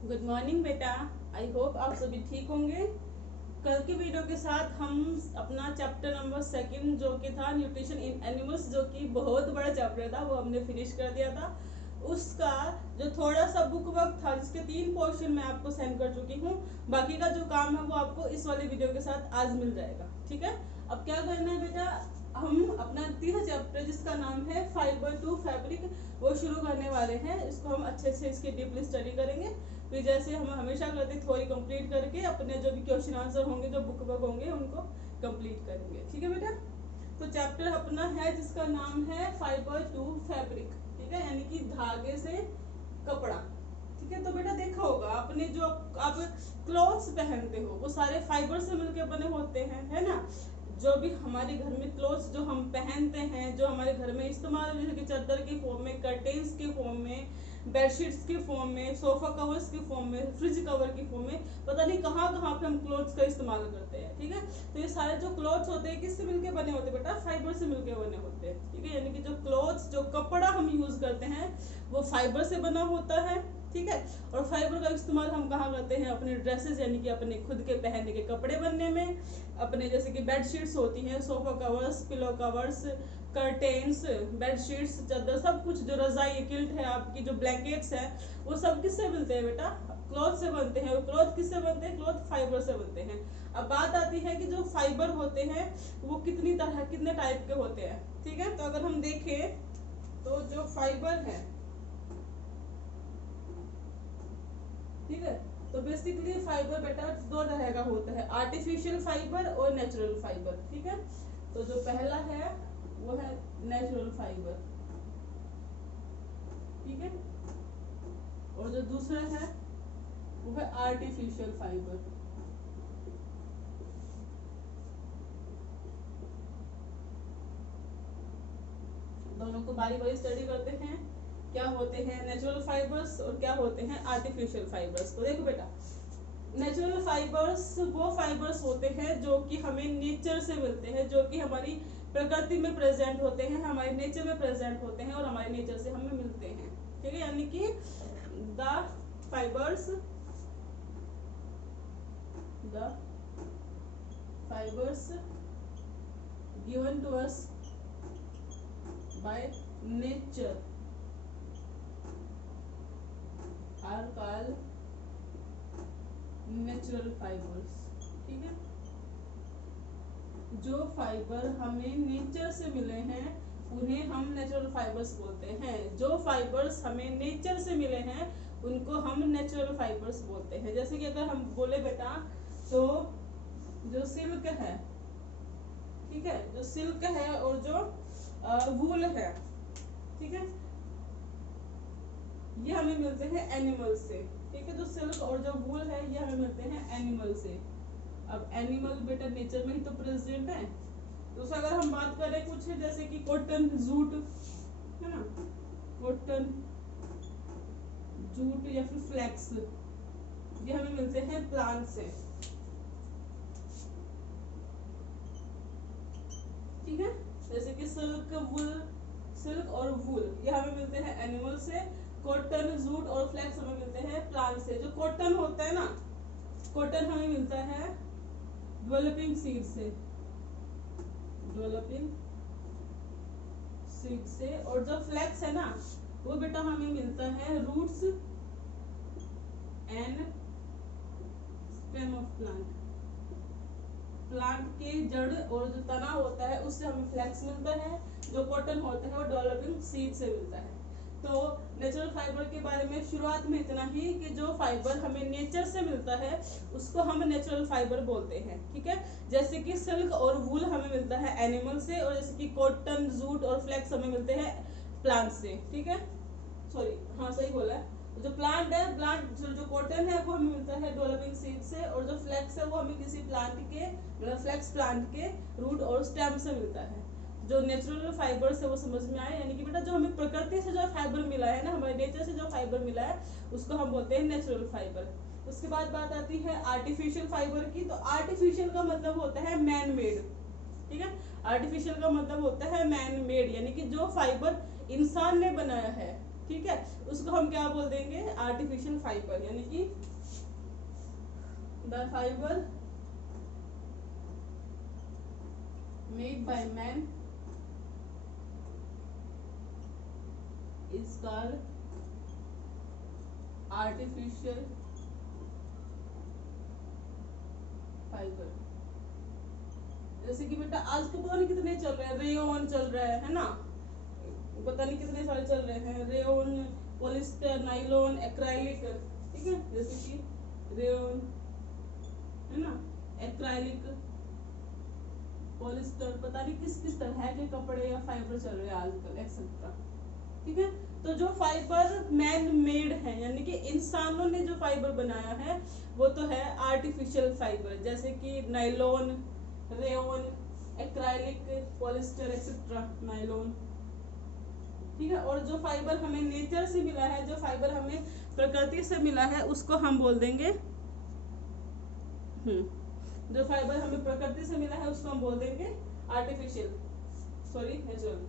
Good morning बेटा। I hope आप सभी ठीक होंगे। कल के वीडियो के साथ हम अपना चैप्टर नंबर सेकंड जो कि था न्यूट्रिशन इन एनिमल्स, जो कि बहुत बड़ा चैप्टर था, वो हमने फिनिश कर दिया था। उसका जो थोड़ा सा बुक वर्क था, जिसके 3 पोर्शन मैं आपको सेंड कर चुकी हूँ। बाकी का जो काम है वो आपको इस वाले वीडियो के साथ आज मिल जाएगा। ठीक है, अब क्या करना है बेटा, हम अपना तीसरा चैप्टर जिसका नाम है फाइबर टू फैब्रिक वो शुरू करने वाले हैं। इसको हम अच्छे से इसकी डीपली स्टडी करेंगे। फिर जैसे हम हमेशा करते थ्योरी कंप्लीट करके अपने जो भी क्वेश्चन आंसर होंगे, जो बुक वर्क होंगे, उनको कंप्लीट करेंगे। ठीक है बेटा, तो चैप्टर अपना है जिसका नाम है फाइबर टू फैब्रिक। ठीक है, यानी कि धागे से कपड़ा। ठीक है, तो बेटा देखा होगा आपने, जो आप क्लॉथ्स पहनते हो वो सारे फाइबर से मिलकर बने होते हैं, है ना। जो भी हमारे घर में क्लोथ्स जो हम पहनते हैं, जो हमारे घर में इस्तेमाल, जैसे कि चादर के फॉर्म में, कर्टेन्स के फॉर्म में, बेडशीट्स के फॉर्म में, सोफा कवर्स के फॉर्म में, फ्रिज कवर के फॉर्म में, पता नहीं कहाँ कहाँ पे हम क्लोथ्स का इस्तेमाल करते हैं। ठीक है, तो ये सारे जो क्लोथ्स होते हैं किससे मिलके बने होते हैं बेटा, फाइबर से मिलके बने होते हैं। ठीक है, यानी कि जो क्लोथ्स, जो कपड़ा हम यूज करते हैं वो फाइबर से बना होता है। ठीक है, और फाइबर का इस्तेमाल हम कहाँ करते हैं, अपने ड्रेसेस यानी कि अपने खुद के पहनने के कपड़े बनने में, अपने जैसे कि बेडशीट्स होती हैं, sofa covers, pillow covers, curtains, bedsheets, चादर, सब कुछ जो रजाई, किल्ट है आपकी, जो ब्लैंकेट्स है, वो सब किससे मिलते हैं बेटा, क्लॉथ से बनते हैं। और क्लॉथ किससे बनते हैं, क्लॉथ फाइबर से बनते हैं। अब बात आती है कि जो फाइबर होते हैं वो कितनी तरह, कितने टाइप के होते हैं। ठीक है, तो अगर हम देखें तो जो फाइबर है, ठीक है, तो बेसिकली फाइबर बेटा 2 तरह का होता है, आर्टिफिशियल फाइबर और नेचुरल फाइबर। ठीक है, तो जो पहला है वो है नेचुरल फाइबर। ठीक है, और जो दूसरा है वो है आर्टिफिशियल फाइबर। दोनों को बारी बारी स्टडी करते हैं, क्या होते हैं नेचुरल फाइबर्स और क्या होते हैं आर्टिफिशियल फाइबर्स। तो देखो बेटा, नेचुरल फाइबर्स वो फाइबर्स होते हैं जो कि हमें नेचर से मिलते हैं, जो कि हमारी प्रकृति में प्रेजेंट होते हैं, हमारे नेचर में प्रेजेंट होते हैं और हमारे नेचर से हमें मिलते हैं। ठीक है, यानी कि the fibres the fibres given to us by nature are called natural fibres. ठीक है, जो फाइबर हमें नेचर से मिले हैं उन्हें हम नेचुरल फाइबर्स बोलते हैं। जो फाइबर्स हमें नेचर से मिले हैं उनको हम नेचुरल फाइबर्स बोलते हैं। जैसे कि अगर हम बोले बेटा, तो जो सिल्क है, ठीक है, जो सिल्क है और जो वूल है, ठीक है, ये हमें मिलते हैं एनिमल से। ठीक है, जो सिल्क और जो वूल है ये हमें मिलते हैं एनिमल से। अब एनिमल बेटा नेचर में ही तो प्रेजेंट है। तो अगर हम बात करें कुछ जैसे कि कॉटन, जूट, है ना, कॉटन, जूट या फिर फ्लैक्स, ये हमें मिलते हैं प्लांट से। ठीक है, जैसे कि सिल्क, वुल, सिल्क और वूल ये हमें मिलते हैं एनिमल से। कॉटन, जूट और फ्लैक्स हमें मिलते हैं प्लांट से। जो कॉटन होता है ना, कॉटन हमें मिलता है डेवलपिंग सीड से, डेवलपिंग सीड से। और जो फ्लैक्स है ना, वो बेटा हमें मिलता है roots and stem of plant. Plant के जड़ और जो तना होता है उससे हमें फ्लैक्स मिलता है। जो कॉटन होता है वो डेवलपिंग सीड से मिलता है। तो नेचुरल फाइबर के बारे में शुरुआत में इतना ही कि जो फाइबर हमें नेचर से मिलता है उसको हम नेचुरल फाइबर बोलते हैं। ठीक है, जैसे कि सिल्क और वूल हमें मिलता है एनिमल से, और जैसे कि कॉटन, जूट और फ्लैक्स हमें मिलते हैं प्लांट से। ठीक है, सॉरी, हाँ सही बोला है। जो प्लांट है, प्लांट जो कॉटन है वो हमें मिलता है डेवलपिंग सीड से, और जो फ्लैक्स है वो हमें किसी प्लांट के, मतलब फ्लैक्स प्लांट के रूट और स्टेम से मिलता है। जो नेचुरल फाइबर है वो समझ में आए, यानी कि बेटा जो हमें प्रकृति से जो फाइबर मिला है ना, हमारे नेचर से जो फाइबर मिला है उसको हम बोलते हैं नेचुरल फाइबर। उसके बाद बात आती है आर्टिफिशियल फाइबर की। तो आर्टिफिशियल का मतलब होता है मैन मेड। ठीक है, आर्टिफिशियल का मतलब होता है मैन मेड, यानी कि जो फाइबर इंसान ने बनाया है। ठीक है, उसको हम क्या बोल देंगे, आर्टिफिशियल फाइबर, यानी कि the fibre made by man is called artificial fibre. जैसे कि बेटा आज तो पता नहीं कितने चल रहे हैं, रेयॉन चल रहा है ना, पता नहीं कितने सारे चल रहे हैं, रेयॉन, पॉलिस्टर, नाइलॉन, एक्राइलिक, ठीक है, जैसे कि रेयॉन है ना, एक्राइलिक, पॉलिस्टर, पता नहीं किस किस तरह के कपड़े या फाइबर चल रहे हैं आजकल, एक्सेट्रा। ठीक है, तो जो फाइबर मैन मेड है, यानी कि इंसानों ने जो फाइबर बनाया है वो तो है आर्टिफिशियल फाइबर, जैसे कि nylon, rayon, acrylic, polyester etcetera, nylon. ठीक है, और जो फाइबर हमें नेचर से मिला है, जो फाइबर हमें प्रकृति से मिला है, उसको हम बोल देंगे जो फाइबर हमें प्रकृति से मिला है उसको हम बोल देंगे आर्टिफिशियल, सॉरी नेचुरल।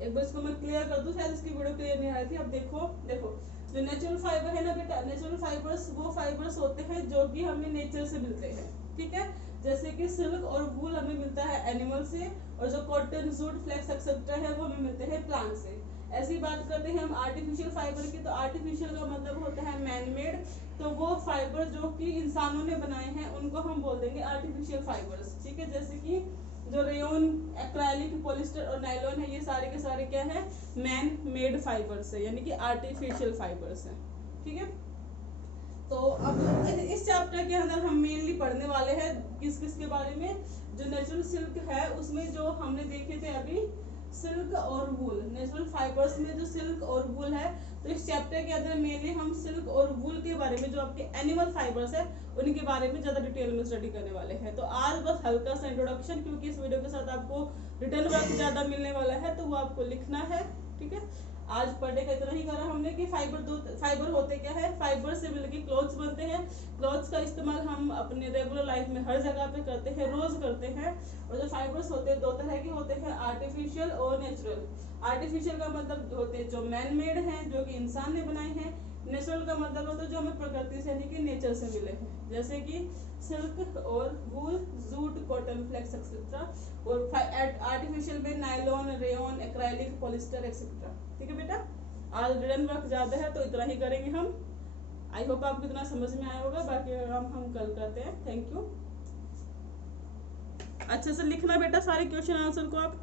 एक बार इसको मैं क्लियर कर दूं, शायद इसकी वीडियो क्लियर नहीं आ रही थी। अब देखो देखो, जो नेचुरल फाइबर है ना बेटा, नेचुरल फाइबर्स वो फाइबर्स होते हैं जो कि हमें नेचर से मिलते हैं। ठीक है, जैसे कि सिल्क और वूल हमें मिलता है एनिमल से, और जो कॉटन, जूट, फ्लेक्स एक्सेट्रा है वो हमें मिलते हैं प्लांट से। ऐसी बात करते हैं हम आर्टिफिशियल फाइबर की, तो आर्टिफिशियल का मतलब होता है मैन मेड, तो वो फाइबर जो कि इंसानों ने बनाए हैं उनको हम बोल देंगे आर्टिफिशियल फाइबर्स। ठीक है, जैसे कि जो रेयॉन, एक्राइलिक, पॉलिस्टर और नाइलॉन है, ये सारे के सारे क्या है, मैन मेड फाइबर्स है, यानी कि आर्टिफिशियल फाइबर्स है। ठीक है, तो अब इस चैप्टर के अंदर हम मेनली पढ़ने वाले हैं किस किस के बारे में, जो नेचुरल सिल्क है उसमें जो हमने देखे थे अभी सिल्क और वूल, नेचुरल फाइबर्स में जो सिल्क और वूल है, तो इस चैप्टर के अंदर मेनली हम सिल्क और वूल के बारे में, जो आपके एनिमल फाइबर्स है उनके बारे में ज्यादा डिटेल में स्टडी करने वाले हैं। तो आज बस हल्का सा इंट्रोडक्शन, क्योंकि इस वीडियो के साथ आपको रिटर्न वर्क ज्यादा मिलने वाला है तो वो आपको लिखना है। ठीक है, आज पर डे का इतना ही करा हमने कि फाइबर होते क्या है, फाइबर से मिलकर क्लॉथ्स बनते हैं। क्लॉथ्स का इस्तेमाल हम अपने रेगुलर लाइफ में हर जगह पे करते हैं, रोज करते हैं। और जो फाइबर्स होते हैं दो तरह के होते हैं, आर्टिफिशियल और नेचुरल। आर्टिफिशियल का मतलब होते हैं जो मैन मेड हैं, जो कि इंसान ने बनाए हैं। नेचुरल का मतलब होता है जो हमें प्रकृति से यानी कि नेचर से मिले हैं, जैसे कि सिल्क और वूल, जूट, कॉटन, फ्लेक्स एक्सेट्रा। और आर्टिफिशियल में nylon, rayon, acrylic, polyester etcetera. ठीक है बेटा, आज रिटर्न वर्क ज्यादा है तो इतना ही करेंगे हम। आई होप आपको इतना समझ में आया होगा, बाकी हम कल करते हैं। Thank you. अच्छे से लिखना बेटा सारे क्वेश्चन आंसर को आप।